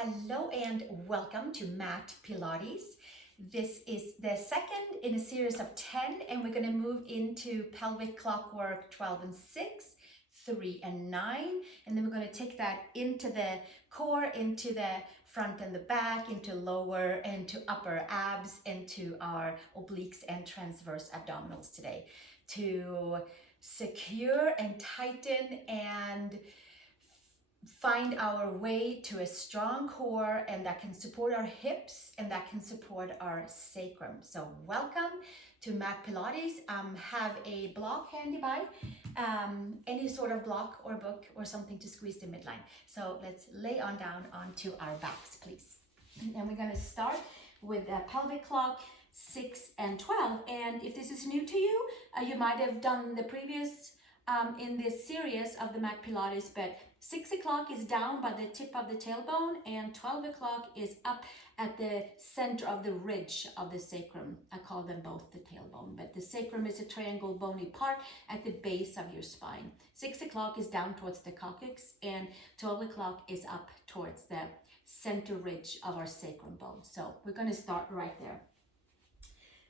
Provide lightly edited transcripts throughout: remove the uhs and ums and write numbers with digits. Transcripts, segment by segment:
Hello and welcome to Mat Pilates. This is the second in a series of 10 and we're going to move into pelvic clock work 12 and 6, 3 and 9, and then we're going to take that into the core, into the front and the back, into lower and to upper abs, into our obliques and transverse abdominals today to secure and tighten and find our way to a strong core, and that can support our hips and that can support our sacrum. So welcome to Mat Pilates. Have a block handy by, any sort of block or book or something to squeeze the midline. So let's lay on down onto our backs, please. And we're going to start with a pelvic clock 6 and 12. And if this is new to you, you might have done the previous in this series of the Mat Pilates, but 6 o'clock is down by the tip of the tailbone and 12 o'clock is up at the center of the ridge of the sacrum. I call them both the tailbone, but the sacrum is a triangle bony part at the base of your spine. 6 o'clock is down towards the coccyx and 12 o'clock is up towards the center ridge of our sacrum bone. So we're going to start right there.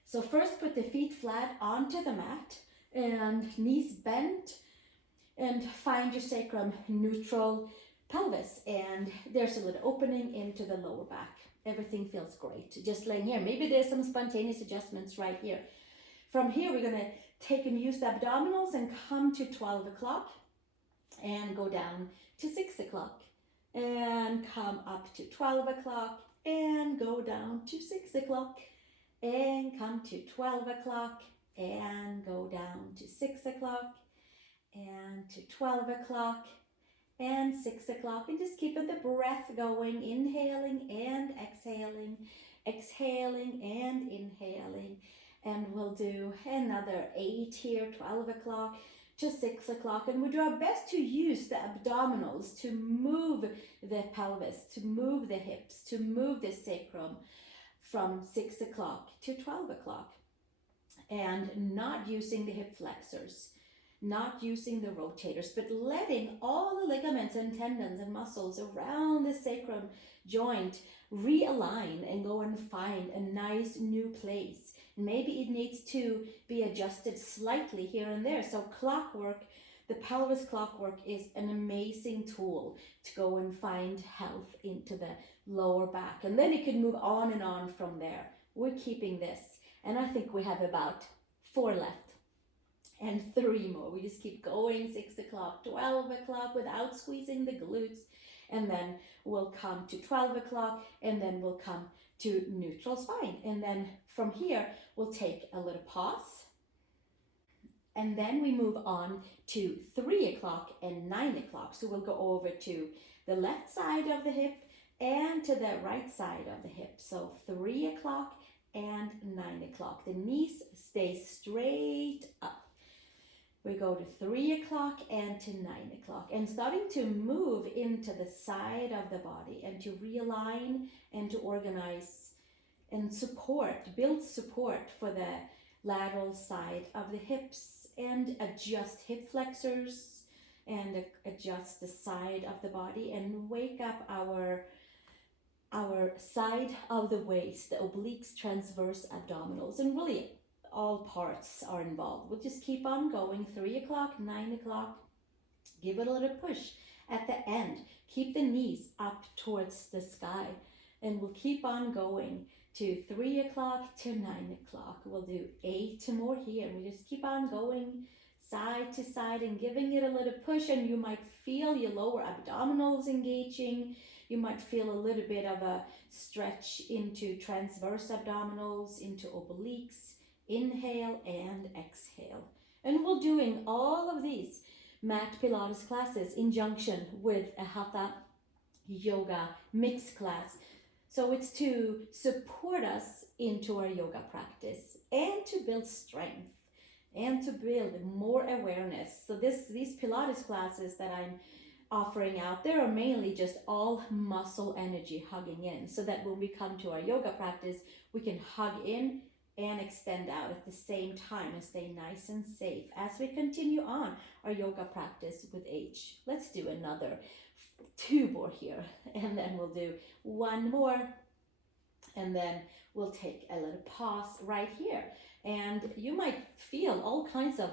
So first put the feet flat onto the mat and knees bent, and find your sacrum neutral pelvis, and there's a little opening into the lower back. Everything feels great just laying here. Maybe there's some spontaneous adjustments right here. From here we're going to take and use the abdominals and come to 12 o'clock and go down to 6 o'clock and come up to 12 o'clock and go down to 6 o'clock and come to 12 o'clock and go down to 6 o'clock and to 12 o'clock and 6 o'clock, and just keeping the breath going, inhaling and exhaling, exhaling and inhaling. And we'll do another 8 here, 12 o'clock to 6 o'clock, and we do our best to use the abdominals to move the pelvis, to move the hips, to move the sacrum from 6 o'clock to 12 o'clock. And not using the hip flexors, not using the rotators, but letting all the ligaments and tendons and muscles around the sacrum joint realign and go and find a nice new place. Maybe it needs to be adjusted slightly here and there. So clockwork, the pelvis clockwork is an amazing tool to go and find health into the lower back. And then it can move on and on from there. We're keeping this. And I think we have about 4 left and 3 more. We just keep going, 6 o'clock, 12 o'clock without squeezing the glutes. And then we'll come to 12 o'clock and then we'll come to neutral spine. And then from here, we'll take a little pause. And then we move on to 3 o'clock and 9 o'clock. So we'll go over to the left side of the hip and to the right side of the hip. So 3 o'clock and 9 o'clock. The knees stay straight up. We go to 3 o'clock and to 9 o'clock, and starting to move into the side of the body and to realign and to organize and support, build support for the lateral side of the hips, and adjust hip flexors and adjust the side of the body and wake up our side of the waist, the obliques, transverse abdominals, and really all parts are involved. We'll just keep on going. 3 o'clock, 9 o'clock, give it a little push at the end. Keep the knees up towards the sky, and we'll keep on going to 3 o'clock to 9 o'clock. We'll do 8 more here. We just keep on going side to side and giving it a little push, and you might feel your lower abdominals engaging. You might feel a little bit of a stretch into transverse abdominals, into obliques. Inhale and exhale. And we're doing all of these Mat Pilates classes in junction with a Hatha yoga mixed class. So it's to support us into our yoga practice and to build strength and to build more awareness. So these Pilates classes that I'm offering out there are mainly just all muscle energy hugging in, so that when we come to our yoga practice, we can hug in and extend out at the same time and stay nice and safe as we continue on our yoga practice with age. Let's do another 2 more here, and then we'll do 1 more, and then we'll take a little pause right here. And you might feel all kinds of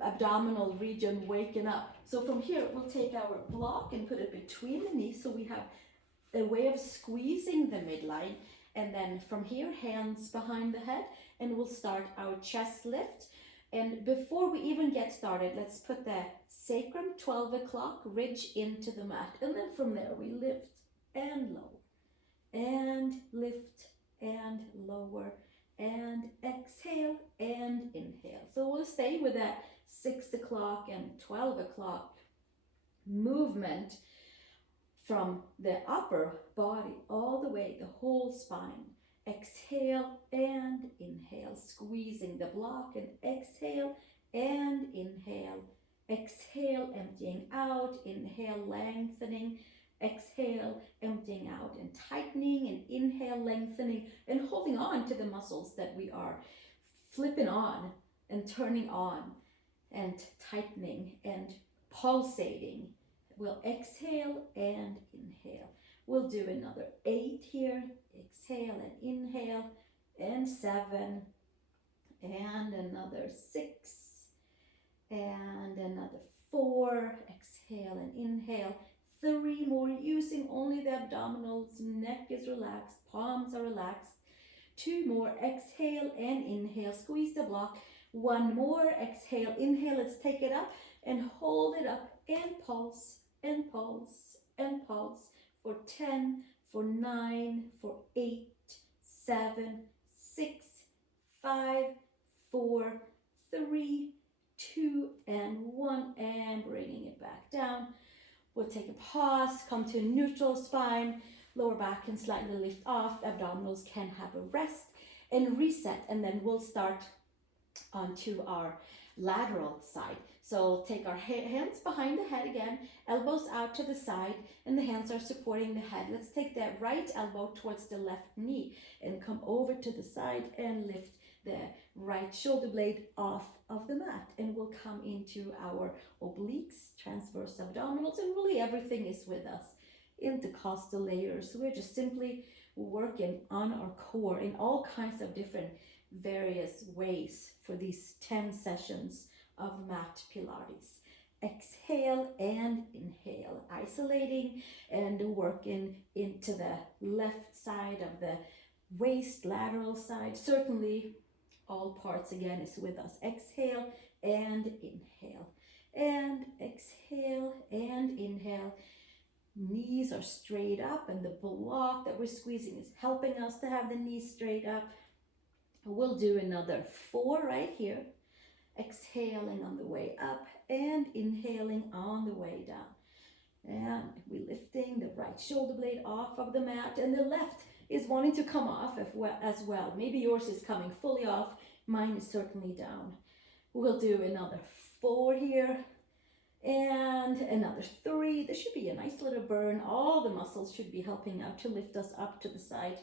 abdominal region waking up. So from here, we'll take our block and put it between the knees, so we have a way of squeezing the midline. And then from here, hands behind the head, and we'll start our chest lift. And before we even get started, let's put the sacrum 12 o'clock ridge into the mat. And then from there, we lift and lower, and lift and lower, and exhale and inhale. So we'll stay with that 6 o'clock and 12 o'clock movement from the upper body all the way, the whole spine. Exhale and inhale, squeezing the block, and exhale and inhale. Exhale, emptying out, inhale, lengthening, exhale, emptying out and tightening, and inhale, lengthening, and holding on to the muscles that we are flipping on and turning on and tightening and pulsating. We'll exhale and inhale. We'll do another 8 here. Exhale and inhale, and 7, and another 6, and another 4. Exhale and inhale. 3 more, using only the abdominals. Neck is relaxed, palms are relaxed. 2 more, exhale and inhale. Squeeze the block. 1 more, exhale, inhale. Let's take it up and hold it up, and pulse, and pulse, and pulse for 10, for 9, for 8, 7, 6, 5, 4, 3, 2, and 1, and bringing it back down. We'll take a pause, come to a neutral spine, lower back can slightly lift off, abdominals can have a rest and reset, and then we'll start onto our lateral side. So take our hands behind the head again, elbows out to the side, and the hands are supporting the head. Let's take that right elbow towards the left knee and come over to the side and lift the right shoulder blade off of the mat. And we'll come into our obliques, transverse abdominals, and really everything is with us. Intercostal layers. We're just simply working on our core in all kinds of different various ways for these 10 sessions of Mat Pilates. Exhale and inhale, isolating and working into the left side of the waist, lateral side. Certainly all parts again is with us. Exhale and inhale, and exhale and inhale. Knees are straight up, and the block that we're squeezing is helping us to have the knees straight up. We'll do another 4 right here. Exhaling on the way up and inhaling on the way down. And we're lifting the right shoulder blade off of the mat, and the left is wanting to come off as well. Maybe yours is coming fully off. Mine is certainly down. We'll do another 4 here, and another 3. There should be a nice little burn. All the muscles should be helping out to lift us up to the side.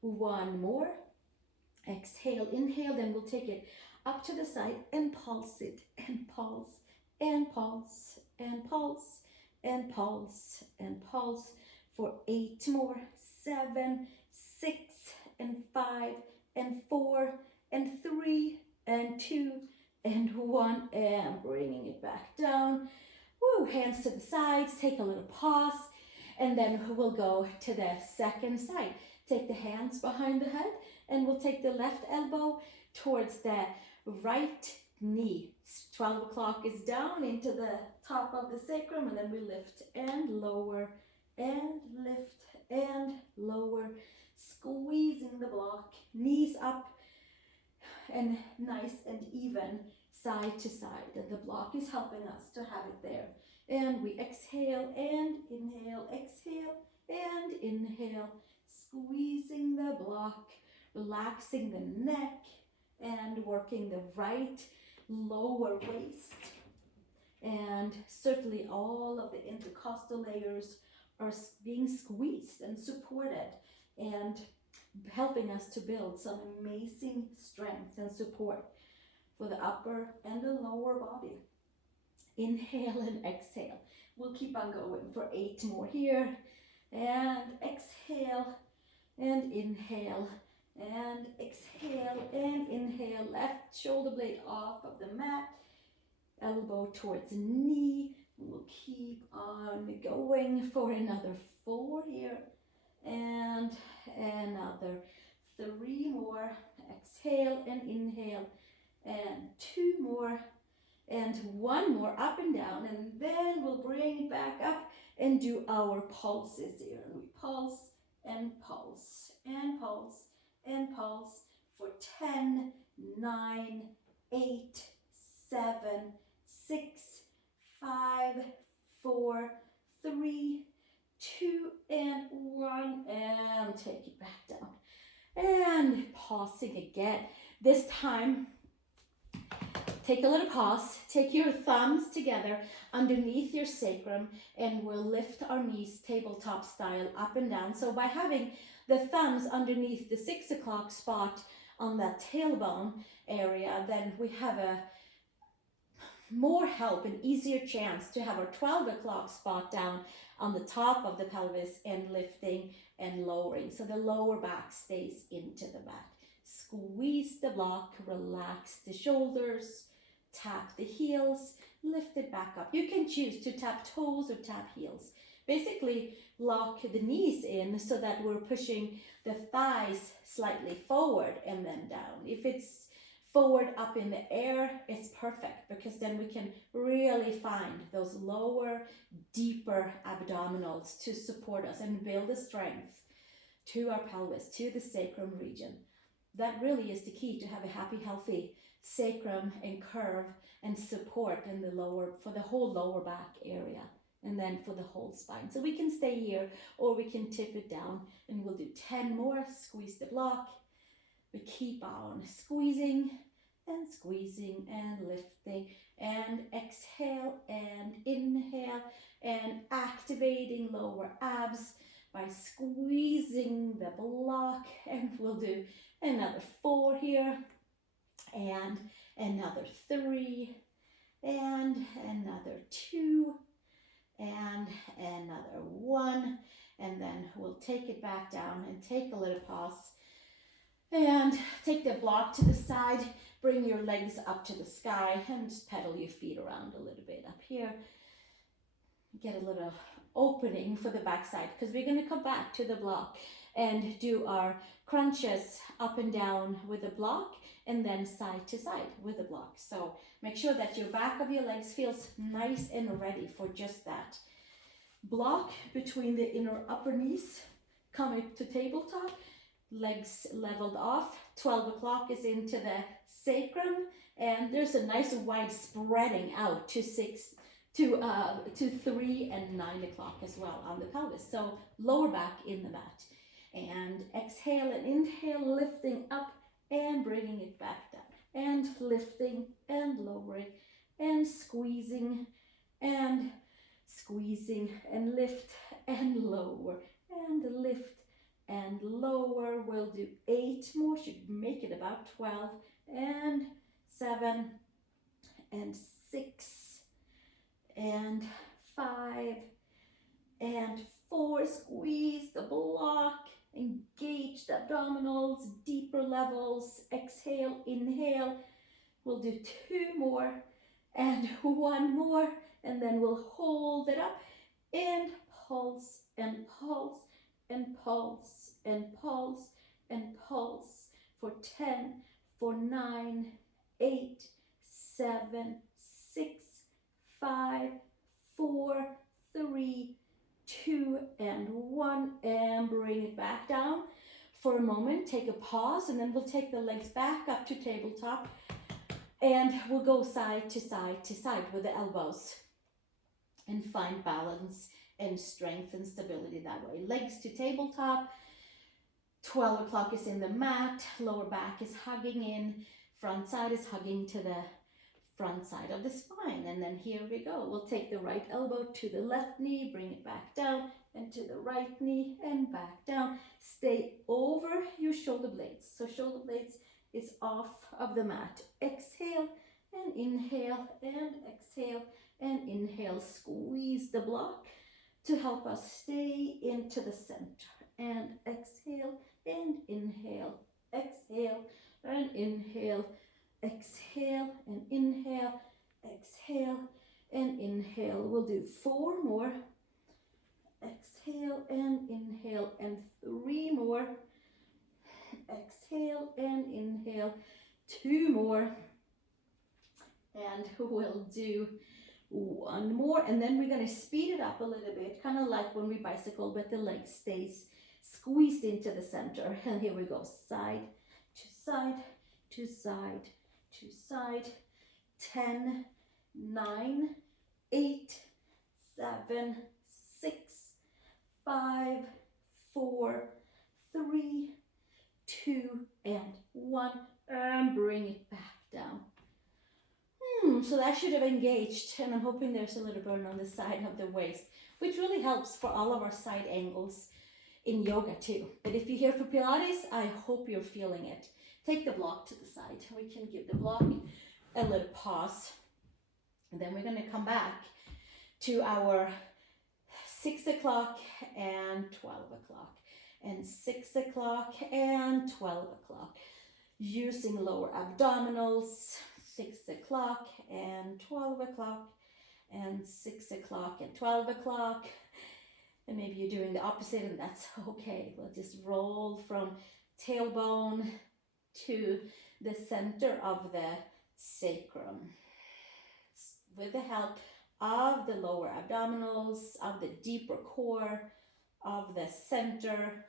1 more. Exhale, inhale, then we'll take it up to the side and pulse it, and pulse, and pulse, and pulse, and pulse, and pulse for 8 more. 7, 6, and 5, and 4, and 3, and 2, and 1, and bringing it back down. Woo, hands to the sides, take a little pause, and then we'll go to the second side. Take the hands behind the head, and we'll take the left elbow towards the right knee. 12 o'clock is down into the top of the sacrum, and then we lift and lower, and lift and lower, squeezing the block, knees up, and nice and even side to side. And the block is helping us to have it there. And we exhale and inhale, exhale and inhale, squeezing the block, relaxing the neck, and working the right lower waist. And certainly all of the intercostal layers are being squeezed and supported, and helping us to build some amazing strength and support for the upper and the lower body. Inhale and exhale. We'll keep on going for 8 more here. And exhale and inhale and exhale and inhale. Left shoulder blade off of the mat, elbow towards the knee. We'll keep on going for another 4 here and another 3 more. Exhale and inhale and 2 more and 1 more, up and down, and then we'll bring it back up and do our pulses here. And we pulse and pulse and pulse and pulse for 10, 9, 8, 7, 6, 5, 4, 3, 2, and 1, and take it back down. And pausing again. This time, take a little pause, take your thumbs together underneath your sacrum, and we'll lift our knees tabletop style up and down. So by having the thumbs underneath the 6 o'clock spot on that tailbone area, then we have a more help, an easier chance to have our 12 o'clock spot down on the top of the pelvis and lifting and lowering. So the lower back stays into the mat. Squeeze the block, relax the shoulders, tap the heels, lift it back up. You can choose to tap toes or tap heels. Basically, lock the knees in so that we're pushing the thighs slightly forward and then down. If it's forward up in the air, it's perfect, because then we can really find those lower, deeper abdominals to support us and build the strength to our pelvis, to the sacrum region. That really is the key to have a happy, healthy sacrum and curve and support in the lower, for the whole lower back area, and then for the whole spine. So we can stay here or we can tip it down, and we'll do 10 more. Squeeze the block. We keep on squeezing and squeezing and lifting and exhale and inhale and activating lower abs by squeezing the block. And we'll do another 4 here and another 3 and another 2 and another 1, and then we'll take it back down and take a little pause and take the block to the side. Bring your legs up to the sky and just pedal your feet around a little bit up here. Get a little opening for the backside, because we're going to come back to the block and do our crunches up and down with the block, and then side to side with the block. So make sure that your back of your legs feels nice and ready for just that. Block between the inner upper knees, coming to tabletop, legs leveled off. 12 o'clock is into the sacrum, and there's a nice wide spreading out to 3 and 9 o'clock as well on the pelvis. So lower back in the mat. And exhale and inhale, lifting up and bringing it back down. And lifting and lowering and squeezing and lift and lower and lift and lower. We'll do 8 more, should make it about 12, and 7 and 6 and 5 and 4. Squeeze the block, engage the abdominals, deeper levels. Exhale, inhale. We'll do 2 more and 1 more, and then we'll hold it up and pulse and pulse and pulse and pulse and pulse for 10, for 9, 8, 7, 6, 5, 4, 3, 2, and 1, and bring it back down for a moment. Take a pause, and then we'll take the legs back up to tabletop, and we'll go side to side to side with the elbows and find balance and strength and stability that way. Legs to tabletop. 12 o'clock is in the mat, lower back is hugging in, front side is hugging to the front side of the spine. And then here we go. We'll take the right elbow to the left knee, bring it back down, and to the right knee and back down. Stay over your shoulder blades. So shoulder blades is off of the mat. Exhale and inhale and exhale and inhale. inhale, squeeze the block to help us stay into the center. And exhale and inhale, exhale and inhale, exhale and inhale, exhale and inhale. We'll do 4 more. Exhale and inhale, and 3 more. Exhale and inhale, 2 more. And we'll do 1 more, and then we're going to speed it up a little bit, kind of like when we bicycle, but the leg stays squeezed into the center. And here we go, side to side to side to side. 10, 9, 8, 7, 6, 5, 4, 3, 2, and 1, and bring it back down. So that should have engaged, and I'm hoping there's a little burn on the side of the waist, which really helps for all of our side angles in yoga too. But if you're here for Pilates, I hope you're feeling it. Take the block to the side. We can give the block a little pause, and then we're going to come back to our 6 o'clock and 12 o'clock, and 6 o'clock and 12 o'clock, using lower abdominals. 6 o'clock and 12 o'clock, and 6 o'clock and 12 o'clock. And maybe you're doing the opposite, and that's okay. We'll just roll from tailbone to the center of the sacrum with the help of the lower abdominals, of the deeper core, of the center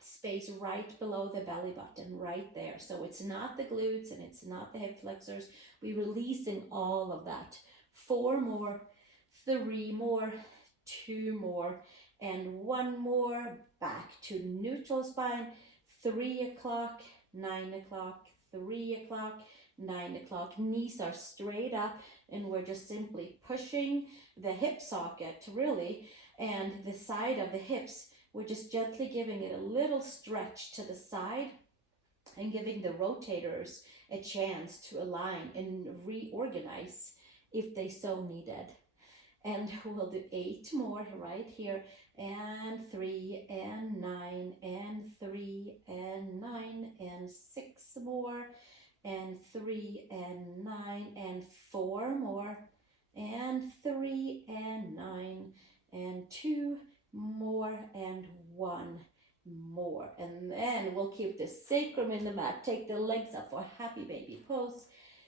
space right below the belly button, right there. So it's not the glutes and it's not the hip flexors. We're releasing all of that. 4 more, 3 more, 2 more, and 1 more. Back to neutral spine. 3 o'clock, 9 o'clock, 3 o'clock, 9 o'clock. Knees are straight up, and we're just simply pushing the hip socket, really, and the side of the hips. We're just gently giving it a little stretch to the side and giving the rotators a chance to align and reorganize if they so needed. And we'll do 8 more right here, and 3 and 9 and 3 and 9 and 6 more, and 3 and 9 and 4 more, and 3 and 9 and 2 more, and 1 more. And then we'll keep the sacrum in the mat. Take the legs up for happy baby pose.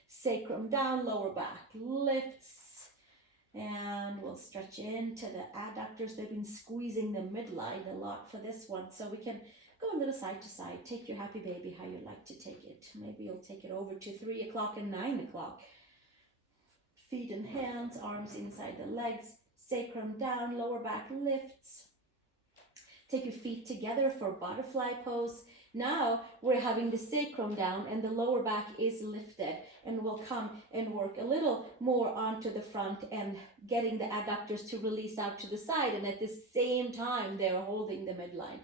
Sacrum down, lower back lifts, and we'll stretch into the adductors. They've been squeezing the midline a lot for this one, so we can go a little side to side. Take your happy baby how you like to take it. Maybe you'll take it over to 3 o'clock and 9 o'clock. Feet and hands, arms inside the legs. Sacrum down, lower back lifts. Take your feet together for butterfly pose. Now we're having the sacrum down and the lower back is lifted, and we'll come and work a little more onto the front and getting the adductors to release out to the side, and at the same time they're holding the midline.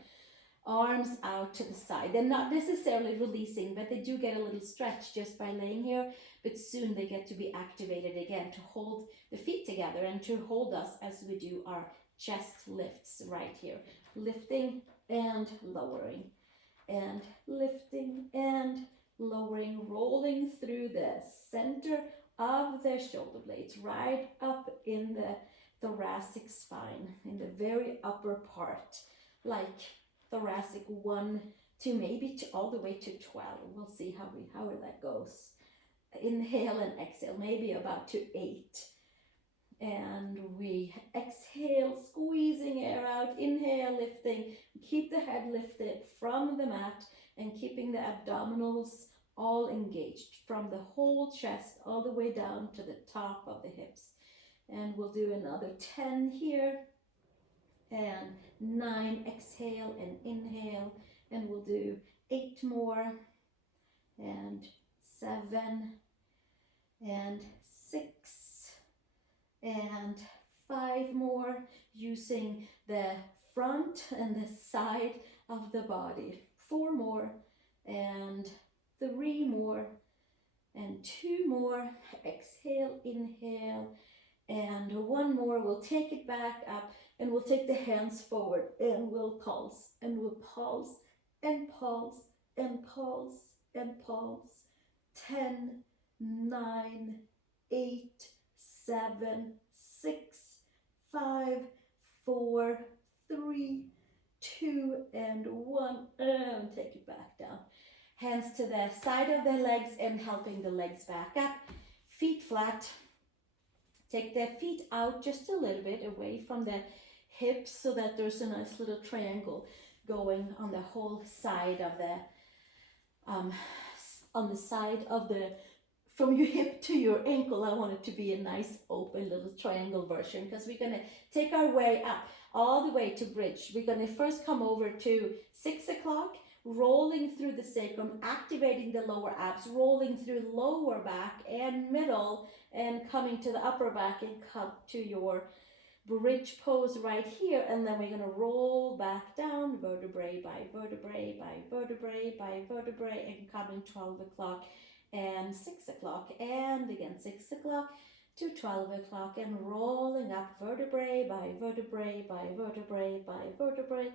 Arms out to the side. They're not necessarily releasing, but they do get a little stretch just by laying here, but soon they get to be activated again to hold the feet together and to hold us as we do our chest lifts right here. Lifting and lowering, and lifting and lowering, rolling through the center of the shoulder blades, right up in the thoracic spine, in the very upper part, like thoracic 1 to maybe all the way to 12. We'll see how that goes. Inhale and exhale, maybe about to 8. And we exhale, squeezing air out. Inhale, lifting. Keep the head lifted from the mat and keeping the abdominals all engaged from the whole chest all the way down to the top of the hips. And we'll do another 10 here. And 9, exhale and inhale, and we'll do 8 more, and 7, and 6, and 5 more, using the front and the side of the body. 4 more, and 3 more, and 2 more. Exhale, inhale, And one more, we'll take it back up, and we'll take the hands forward, and we'll pulse, and we'll pulse, and pulse, and pulse, and pulse. 10, 9, 8, 7, 6, 5, 4, 3, 2, and 1, and take it back down. Hands to the side of the legs and helping the legs back up. Feet flat. Take the feet out just a little bit away from the hips so that there's a nice little triangle going on the whole side of the, on the side of the, from your hip to your ankle. I want it to be a nice open little triangle version, because we're going to take our way up all the way to bridge. We're going to first come over to 6 o'clock, rolling through the sacrum, activating the lower abs, rolling through lower back and middle, and coming to the upper back and come to your bridge pose right here. And then we're going to roll back down vertebrae by vertebrae by vertebrae by vertebrae, and coming 12 o'clock and 6 o'clock, and again 6 o'clock to 12 o'clock, and rolling up vertebrae by vertebrae by vertebrae by vertebrae,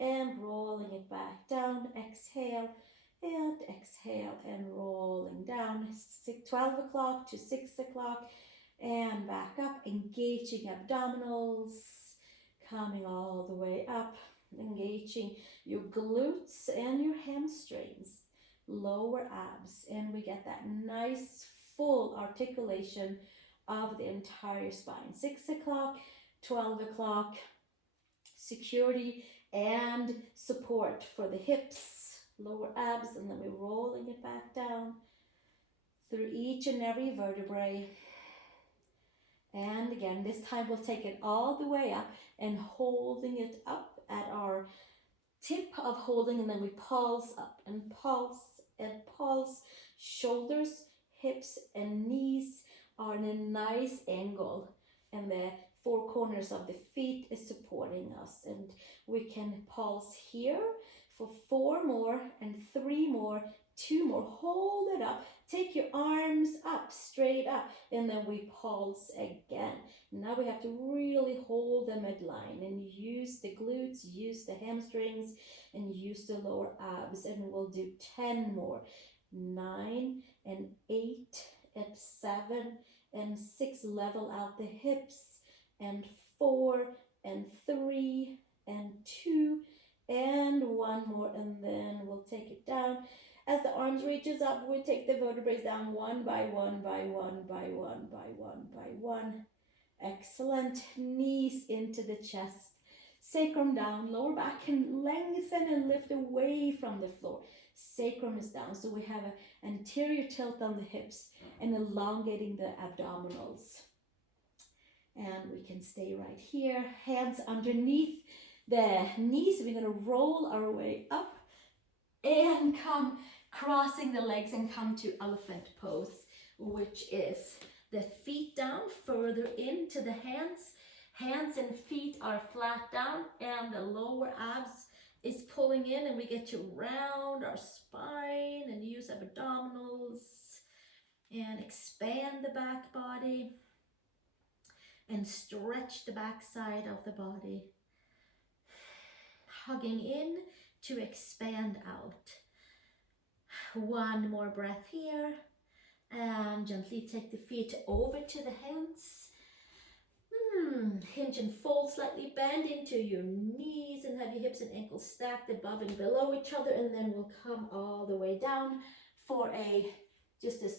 and rolling it back down. Exhale and exhale, and rolling down. 12 o'clock to 6 o'clock, and back up, engaging abdominals, coming all the way up, engaging your glutes and your hamstrings, lower abs, and we get that nice full articulation of the entire spine. 6 o'clock, 12 o'clock, security and support for the hips, lower abs, and then we're rolling it back down through each and every vertebrae. And again, this time we'll take it all the way up and holding it up at our tip of holding, and then we pulse up and pulse and pulse. Shoulders, hips, and knees are in a nice angle, and the four corners of the feet is supporting us, and we can pulse here for 4 more and 3 more, 2 more. Hold it up, take your arms up, straight up, and then we pulse again. Now we have to really hold the midline and use the glutes, use the hamstrings, and use the lower abs, and we'll do 10 more. 9 and 8 and 7 and 6, level out the hips, and 4 and 3 and 2 and 1 more, and then we'll take it down. As the arms reaches up, we take the vertebrae down one by one by one by one by one by one. Excellent. Knees into the chest, sacrum down, lower back can lengthen and lift away from the floor. Sacrum is down, so we have an anterior tilt on the hips and elongating the abdominals. And we can stay right here, hands underneath the knees. We're going to roll our way up and come crossing the legs and come to elephant pose, which is the feet down further into the hands. Hands and feet are flat down, and the lower abs is pulling in, and we get to round our spine and use abdominals and expand the back body and stretch the back side of the body. Hugging in to expand out. 1 more breath here, and gently take the feet over to the hands. Hinge and fold slightly, bend into your knees and have your hips and ankles stacked above and below each other, and then we'll come all the way down for just a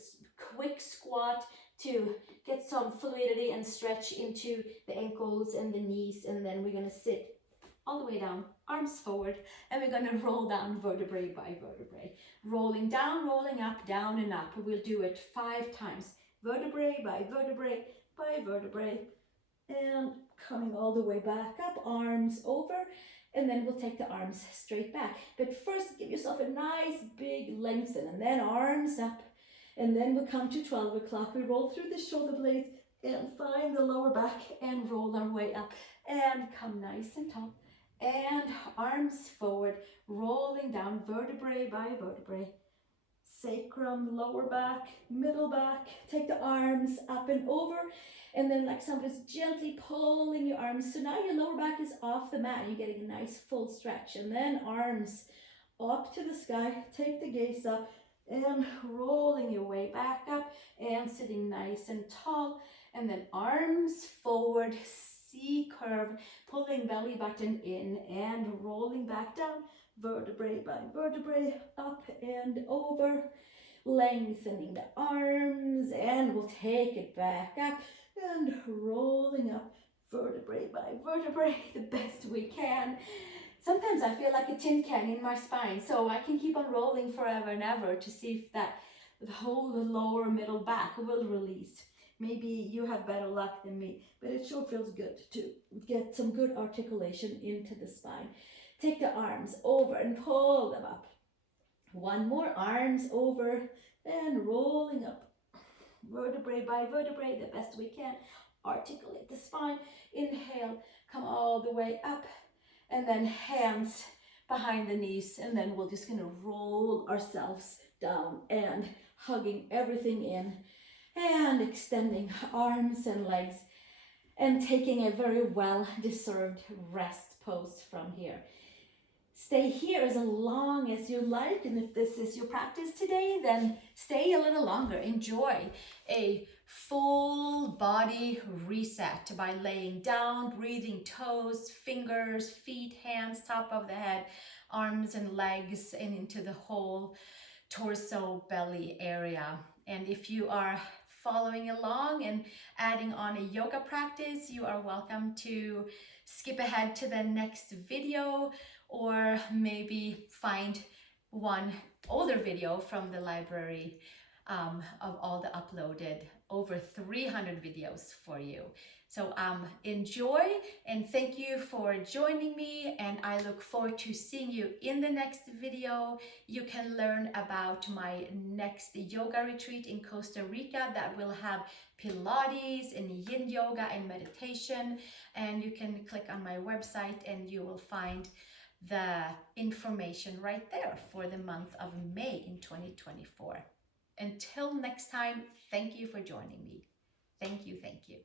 quick squat to get some fluidity and stretch into the ankles and the knees, and then we're going to sit all the way down, arms forward, and we're going to roll down vertebrae by vertebrae. Rolling down, rolling up, down and up. We'll do it 5 times. Vertebrae by vertebrae by vertebrae. And coming all the way back up, arms over, and then we'll take the arms straight back. But first, give yourself a nice big lengthen, and then arms up. And then we'll come to 12 o'clock. We roll through the shoulder blades and find the lower back and roll our way up. And come nice and tall. And arms forward, rolling down vertebrae by vertebrae. sacrum, lower back, middle back. Take the arms up and over, and then like somebody's gently pulling your arms. So now your lower back is off the mat. You're getting a nice full stretch. And then arms up to the sky. Take the gaze up and rolling your way back up and sitting nice and tall. And then arms forward, C curve, pulling belly button in and rolling back down, vertebrae by vertebrae, up and over, lengthening the arms, and we'll take it back up and rolling up, vertebrae by vertebrae, the best we can. Sometimes I feel like a tin can in my spine, so I can keep on rolling forever and ever to see if that the whole lower middle back will release. Maybe you have better luck than me, but it sure feels good to get some good articulation into the spine. Take the arms over and pull them up. One more, arms over and rolling up. Vertebrae by vertebrae, the best we can. Articulate the spine. Inhale, come all the way up. And then hands behind the knees. And then we're just gonna roll ourselves down and hugging everything in. And extending arms and legs and taking a very well-deserved rest pose from here. Stay here as long as you like, and if this is your practice today, then stay a little longer. Enjoy a full body reset by laying down, breathing toes, fingers, feet, hands, top of the head, arms and legs, and into the whole torso, belly area. And if you are following along and adding on a yoga practice, you are welcome to skip ahead to the next video, or maybe find one older video from the library of all the uploaded over 300 videos for you. So enjoy, and thank you for joining me, and I look forward to seeing you in the next video. You can learn about my next yoga retreat in Costa Rica that will have Pilates and Yin yoga and meditation, and you can click on my website and you will find the information right there for the month of May in 2024. Until next time, thank you for joining me. Thank you, thank you.